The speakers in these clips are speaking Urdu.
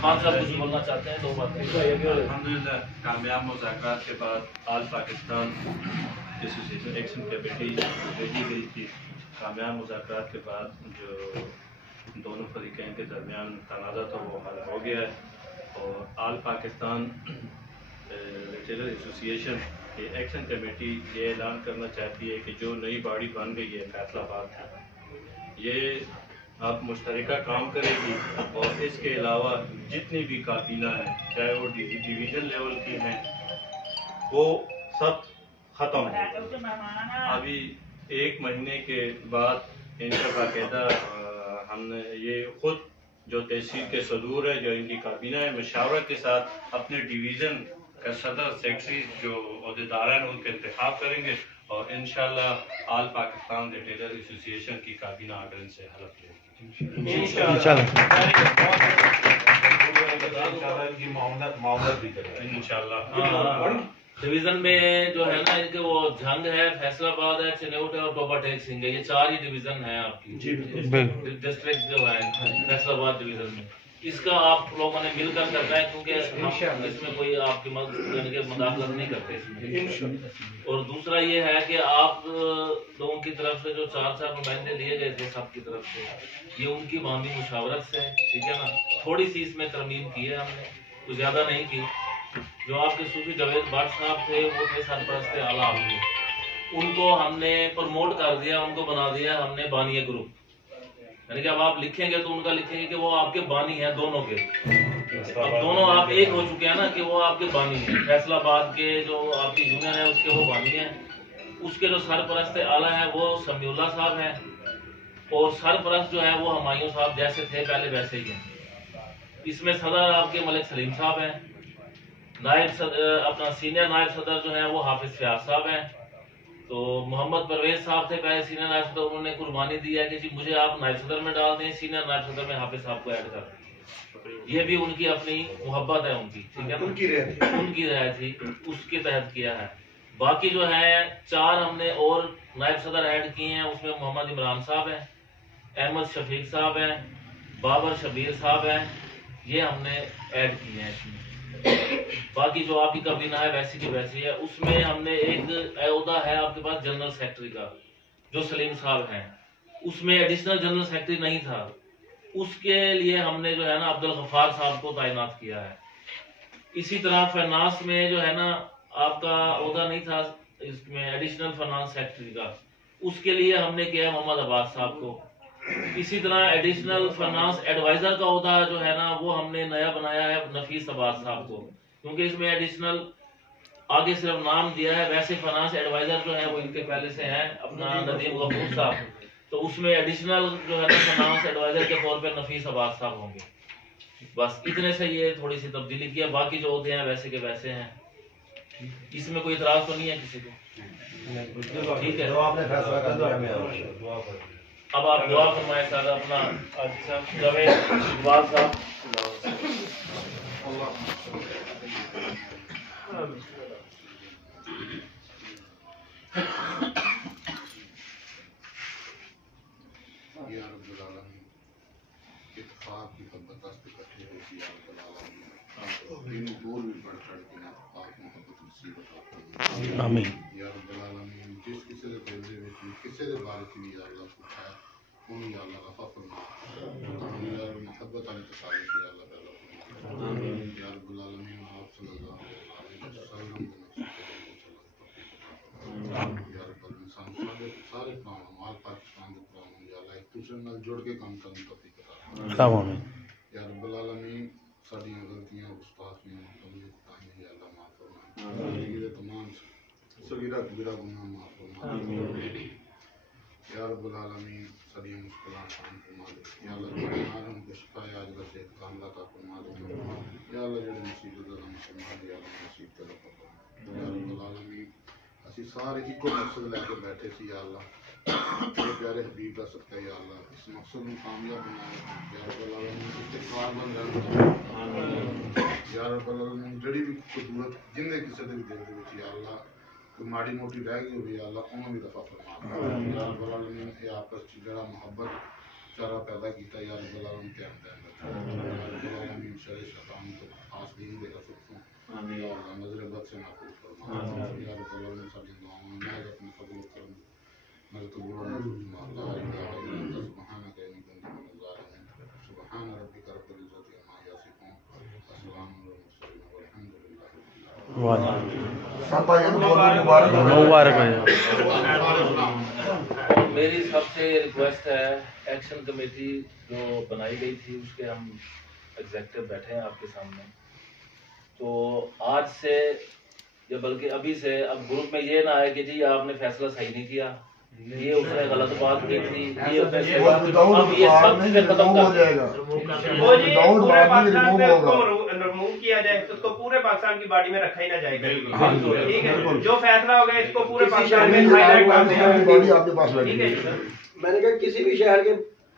خان صاحب کچھ بولنا چاہتے ہیں؟ 2 باتیں. الحمدللہ کامیاب مذاکرات کے بعد آل پاکستان ایسوسیشن ایکشن کمیٹی بھیجی گئی تھی. کامیاب مذاکرات کے بعد جو دونوں فریقین کے درمیان تنازع تھا وہ حل ہو گیا ہے اور آل پاکستان ریٹیلر ایسوسیشن کی ایکشن کمیٹی یہ اعلان کرنا چاہتی ہے کہ جو نئی باڈی بن گئی ہے فیصل آباد یہ اب مشترکہ کام کرے گی اور اس کے علاوہ جتنی بھی کابینہ ہیں چاہے وہ ڈویژن لیول کی ہیں وہ سب ختم ہو. ابھی 1 مہینے کے بعد ان کا باقاعدہ ہم نے یہ خود جو تحصیل کے صدور ہے جو ان کی کابینہ ہے مشاورت کے ساتھ اپنے ڈویژن کا صدر سیکرٹری جو عہدیدار ہیں ان کا انتخاب کریں گے اور انشاءاللہ آل پاکستان ریٹیلر ایسوسیشن کی کابینہ آگر ان سے حلف لے گی. ڈویژن میں جو ہے نا ان کے وہ جھنگ ہے فیصل آباد ہے چنوٹ ہے اور ٹوبا ٹیک سنگھ ہے. یہ 4 ہی ڈویژن ہیں آپ کی ڈسٹرکٹ جو ہے فیصل آباد ڈویژن میں. اس کا آپ لوگوں نے مل کر کرنا ہے کیونکہ اس میں کوئی آپ کی مداخلت نہیں کرتے اس میں. اور دوسرا یہ ہے کہ آپ لوگوں کی طرف سے جو 4 نمائندے لیے گئے تھے سب کی طرف سے یہ ان کی باہمی مشاورت سے ٹھیک ہے نا. تھوڑی سی اس میں ترمیم کی ہے ہم نے کچھ زیادہ نہیں کی. جو آپ کے صوفی جاوید بٹ صاحب تھے وہ تھے سرپرست اعلیٰ عاملی. ان کو ہم نے پروموٹ کر دیا ان کو بنا دیا ہم نے بانیہ گروپ. یعنی کہ اب آپ لکھیں گے تو ان کا لکھیں گے کہ وہ آپ کے بانی ہیں دونوں کے. اب دونوں آپ ایک ہو چکے ہیں نا کہ وہ آپ کے بانی ہیں. فیصل آباد کے جو آپ کی یونین ہے اس کے وہ بانی ہیں. اس کے جو سرپرست اعلیٰ ہیں وہ سمیع اللہ صاحب ہیں اور سرپرست جو ہے وہ ہمایوں صاحب جیسے تھے پہلے ویسے ہی ہیں. اس میں صدر آپ کے ملک سلیم صاحب ہیں. نائب صدر اپنا سینئر نائب صدر جو ہیں وہ حافظ فیاض صاحب ہیں. تو محمد پرویز صاحب تھے پہلے سینئر نائب صدر. انہوں نے قربانی دی ہے کہ جی مجھے آپ نائب صدر میں ڈال دیں سینئر نائب صدر میں حافظ صاحب کو ایڈ کر دیں. یہ بھی ان کی اپنی محبت ہے ان کی ٹھیک ہے ان کی رائے تھی اس کے تحت کیا ہے. باقی جو ہے 4 ہم نے اور نائب صدر ایڈ کیے ہیں. اس میں محمد عمران صاحب ہیں احمد شفیق صاحب ہیں بابر شبیر صاحب ہیں. یہ ہم نے ایڈ کیے ہیں اس میں. باقی جو آپ کی کابینہ ہے ویسی کی ویسی ہے. اس میں ہم نے ایک عہدہ ہے آپ کے پاس جنرل سیکرٹری کا جو سلیم صاحب ہیں. اس میں ایڈیشنل جنرل سیکرٹری نہیں تھا. اس کے لیے ہم نے جو ہے نا عبدالغفار صاحب کو تعینات کیا ہے. اسی طرح فائنانس میں جو ہے نا آپ کا عہدہ نہیں تھا اس میں ایڈیشنل فائنانس سیکرٹری کا. اس کے لیے ہم نے کیا ہے محمد عباس صاحب کو. اسی طرح ایڈیشنل فائنانس ایڈوائزر کا عہدہ جو ہے نا وہ ہم نے نیا بنایا ہے نفیس عباس صاحب کو. کیونکہ اس میں ایڈیشنل آگے صرف نام دیا ہے ویسے فائنانس ایڈوائزر جو ہے وہ ان کے پہلے سے ہیں اپنا ندیم غفور صاحب. تو اس میں ایڈیشنل جو ہے نا فائنانس ایڈوائزر کے طور پہ نفیس عباس صاحب ہوں گے. بس اتنے سے یہ تھوڑی سی تبدیلی کی ہے. باقی جو عہدے ہیں ویسے کے ویسے ہیں. اس میں کوئی اعتراض تو نہیں ہے کسی کو؟ ٹھیک ہے اب آپ دعا فرمائیں سر اپنا جاوید اقبال صاحب. یا رب العالمین اتفاق کی محبت اکٹھے ہوتی ہے رب العالمین دور بھی بڑھ چڑھ کے اتفاق محبت نصیب عطا آمین. یا رب العالمین جس کسی دے دل دے وچ کسی دے بارے چ یا اللہ پوچھا انہوں یا اللہ عفو فرما یا رب محبت علی تصالح یا اللہ تعالی آمین. یا رب العالمین آپ صلی اللہ علیہ وسلم یا رب العالمین سارے مال پاکستان کے پراؤں یا اللہ ایک دوسرے نال جڑ کے کام کرنے توفیق عطا فرما. یا رب العالمین ساری غلطیاں گستاخیاں کمیاں کوتاہیاں یا اللہ معاف فرما. زندگی دے تمام صغیرہ کبیرہ گناہ معاف فرما. یا رب العالمین ساری مشکلات آسان فرما دے. یا اللہ جو بیمار ہیں ان کو شفا عاجلہ صحت کاملہ عطا فرما دے. یا اللہ جو مصیبت زدہ مسلمان یا اللہ نصیب کرے فرما. یا رب العالمین اسی سارے ایک مقصد لے کے بیٹھے سی یا اللہ میرے پیارے حبیب کا صدقہ یا اللہ اس مقصد میں کامیاب بنایا. یا رب العالمین استغفار بن رہا. یا رب العالمین جڑی بھی قدرت جن نے کسی دے دل دے وچ یا اللہ کوئی ماڑی موٹی رہ گئی ہوئی اللہ انہوں بھی دفع فرما یا رب العالمین یہ آپس جڑا محبت چارہ پیدا کیتا یا رب العالمین کے اندر یا رب العالمین شر شیطان کو خاص دین دے رسول کو یا اللہ نظر بد سے محفوظ فرما یا رب العالمین ساری دعاؤں میں محض اپنے فضل و کرم میں قبول و منظور فرما لا الہ الا انت سبحانک انی کنت من الظالمین سبحان ربک رب العزت عما یصفون وسلام علی المرسلین والحمد للہ مبارک ہے۔ میری سب سے ریکویسٹ ہے ایکشن کمیٹی جو بنائی گئی تھی اس کے ہم ایگزیکٹو بیٹھے ہیں آپ کے سامنے، تو آج سے یا بلکہ ابھی سے اب گروپ میں یہ نہ آئے کہ جی آپ نے فیصلہ صحیح نہیں کیا، یہ اس نے غلط بات کی تھی، یہ فیصلہ اب یہ سب سے ختم کر دیا جائے گا۔ ریموو کیا جائے تو اس کو پورے پاکستان کی باڈی میں رکھا ہی نہ جائے گا، ٹھیک ہے؟ جو فیصلہ ہوگا اس کو پورے پاکستان میں ہائی لائٹ کر دیں گے، ٹھیک ہے؟ میں نے کہا کسی بھی شہر کے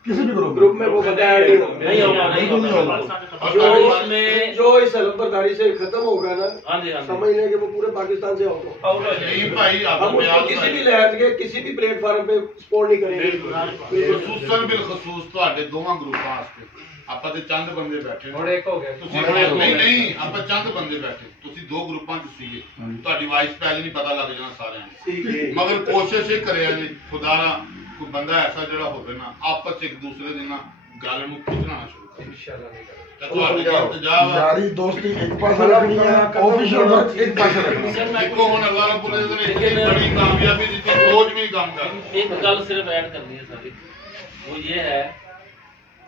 کسی بھی گروپ میں وہ بتایا نہیں ہوگا، نہیں ہوگا۔ جو اس علم برداری سے ختم ہوگا نا، سمجھ لیں کہ وہ پورے پاکستان سے آؤٹ ہوگا۔ ہم اس کو کسی بھی لحاظ کے کسی بھی پلیٹ فارم پہ سپورٹ نہیں کریں گے۔ خصوصاً بالخصوص تواڈے دوواں گروپاں واسطے ਆਪਾਂ ਤੇ ਚੰਦ ਬੰਦੇ ਬੈਠੇ ਹੁਣ ਇੱਕ ਹੋ ਗਿਆ ਨਹੀਂ ਆਪਾਂ ਚੰਦ ਬੰਦੇ ਬੈਠੇ ਤੁਸੀਂ ਦੋ ਗਰੁੱਪਾਂ 'ਚ ਸੀਗੇ ਤੁਹਾਡੀ ਵਾਈਸ ਪਹਿਲੇ ਨਹੀਂ ਪਤਾ ਲੱਗ ਜਾਣਾ ਸਾਰਿਆਂ ਨੂੰ ਮਗਰ ਕੋਸ਼ਿਸ਼ ਇਹ ਕਰਿਆ ਜੀ ਖੁਦਾ ਨਾਲ ਕੋਈ ਬੰਦਾ ਐਸਾ ਜਿਹੜਾ ਹੋਵੇ ਨਾ ਆਪਸ 'ਚ ਇੱਕ ਦੂਸਰੇ ਦੇ ਨਾਲ ਗੱਲ ਨੂੰ ਖਿੱਚਣਾ ਸ਼ੁਰੂ ਕਰੇ ਇਨਸ਼ਾਅੱਲਾ ਨਹੀਂ یاری دوستی ایک پاس رکھنی ہے، آفیشل ورک ایک پاس رکھنی ہے۔ دیکھو ہن اللہ رب العزت نے اتنی بڑی کامیابی دی فوج بھی کام کر ایک گل صرف ایڈ کرنی ہے ساری، وہ یہ ہے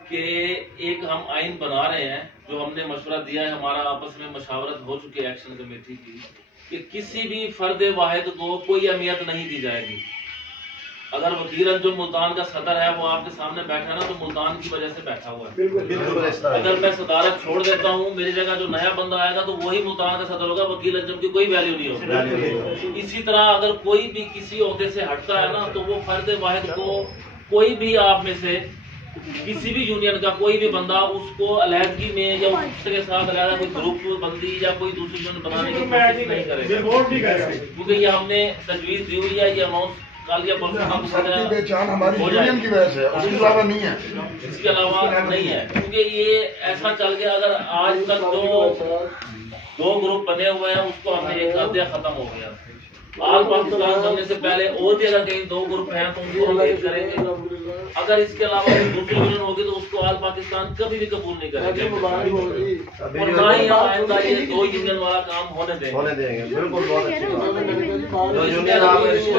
کہ ایک ہم آئین بنا رہے ہیں جو ہم نے مشورہ دیا ہے، ہمارا آپس میں مشاورت ہو چکی ہے ایکشن کمیٹی کی کہ کسی بھی فرد واحد کو کوئی اہمیت نہیں دی جائے گی۔ اگر وکیل انجم ملتان کا صدر ہے وہ آپ کے سامنے بیٹھا نا تو ملتان کی وجہ سے بیٹھا ہوا ہے۔ اگر میں صدارت چھوڑ دیتا ہوں میری جگہ جو نیا بندہ آئے گا تو وہی ملتان کا صدر ہوگا، وکیل انجم کی کوئی ویلیو نہیں ہوگی۔ اسی طرح اگر کوئی بھی کسی عہدے سے ہٹتا ہے نا تو وہ فرد واحد کو کوئی بھی آپ میں سے کسی بھی یونین کا کوئی بھی بندہ اس کو علیحدگی میں یا اس کے ساتھ علیحدہ کوئی گروپ بندی یا کوئی دوسری یونین بنانے کی کوشش نہیں کرے گا، کیونکہ یہ ہم نے تجویز دی ہوئی ہے، یہ اماؤنٹ کالیہ پہچان ہماری یونین کی وجہ سے، اس کے علاوہ نہیں ہے، اس کے علاوہ نہیں ہے، کیونکہ یہ ایسا چل گیا اگر آج تک جو دو گروپ بنے ہوئے ہیں اس کو ہم نے ایک کر دیا، ختم ہو گیا۔ آل پاکستان بننے سے پہلے اور بھی اگر کہیں دو گروپ ہیں تو ان کو ہم ایک کریں گے، اگر اس کے علاوہ دوسری یونین ہوگی تو اس کو آل پاکستان کبھی بھی قبول نہیں کریں گے، اور نہ ہی ہم آئندہ یہ دو یونین والا کام ہونے دیں گے۔ بالکل بہت اچھی بات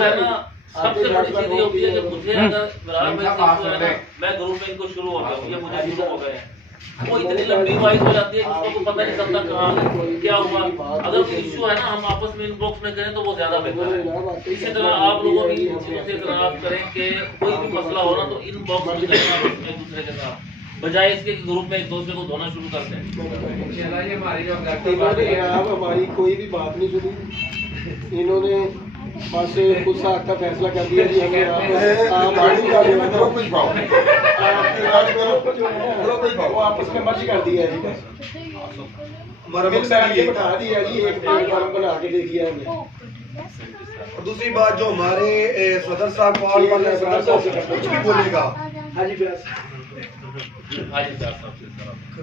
ہے نا، سب سے بڑی چیز یہ ہوتی ہے کہ مجھے اگر میں گروپ میں ان کو شروع ہو گیا ہوں یا مجھے شروع ہو گئے ہیں، وہ اتنی لمبی وائز ہو جاتی ہے کہ اس کو پتہ نہیں چلتا کہاں کیا ہوا۔ اگر کوئی ایشو ہے نا ہم آپس میں ان باکس میں کریں تو وہ زیادہ بہتر ہے۔ اسی طرح آپ لوگوں بھی چیزوں سے اطلاع کریں کہ کوئی بھی مسئلہ ہو نا تو ان باکس میں کرنا ایک دوسرے کے ساتھ، بجائے اس کے گروپ میں ایک دوسرے کو دھونا شروع کرتے ہیں۔ ہماری کوئی بھی بات نہیں سنی، انہوں نے بس خود ساتھ کا فیصلہ کر دیا جی ہمیں آپس میں مرض کر دیا ہے، بتا دیا جی ایک فارم بنا کے دے دیا ہمیں۔ اور دوسری بات جو ہمارے صدر صاحب کو کچھ بھی بولے گا حاجی فیاض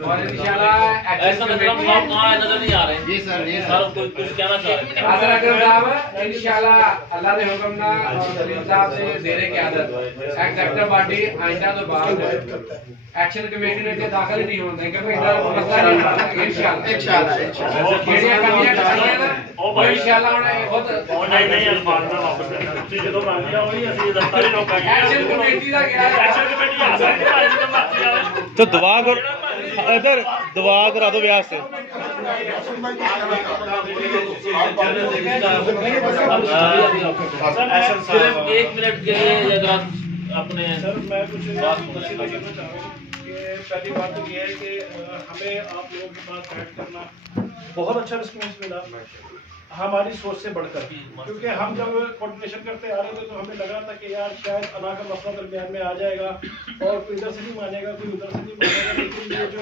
اور انشاءاللہ ایسا مطلب آپ کہاں نظر نہیں آ رہے ہیں؟ جی سر کوئی کچھ کہنا چاہ رہے ہیں؟ حاضر اکرم صاحب انشاءاللہ اللہ نے حکم نہ اور سلیم صاحب سے زیر قیادت ایگزیکٹو پارٹی آئندہ تو بعد ایکشن کمیٹی نے داخل ہی نہیں ہونے دیں گے، ادھر مسئلہ نہیں ہوگا انشاءاللہ۔ کیڑیاں کمیاں کرنی ہیں نا وہ انشاءاللہ خود ایکشن کمیٹی کا کیا ہے، تو دعا کر ادھر دعا کرا دو بیاس سے۔ صرف ایک منٹ کے لیے اگر اپنے میں کچھ بات کرنا چاہتا ہوں کہ پہلی بات تو یہ ہے کہ ہمیں آپ لوگوں کے پاس بیٹھ کرنا بہت اچھا رسپانس ملا ہماری سوچ سے بڑھ کر، کیونکہ ہم جب کوآرڈینیشن کرتے آ رہے تھے تو ہمیں لگا تھا کہ یار شاید ادا کا مسئلہ درمیان میں آ جائے گا اور کوئی ادھر سے نہیں مانے گا کوئی ادھر سے نہیں مانے گا، لیکن یہ جو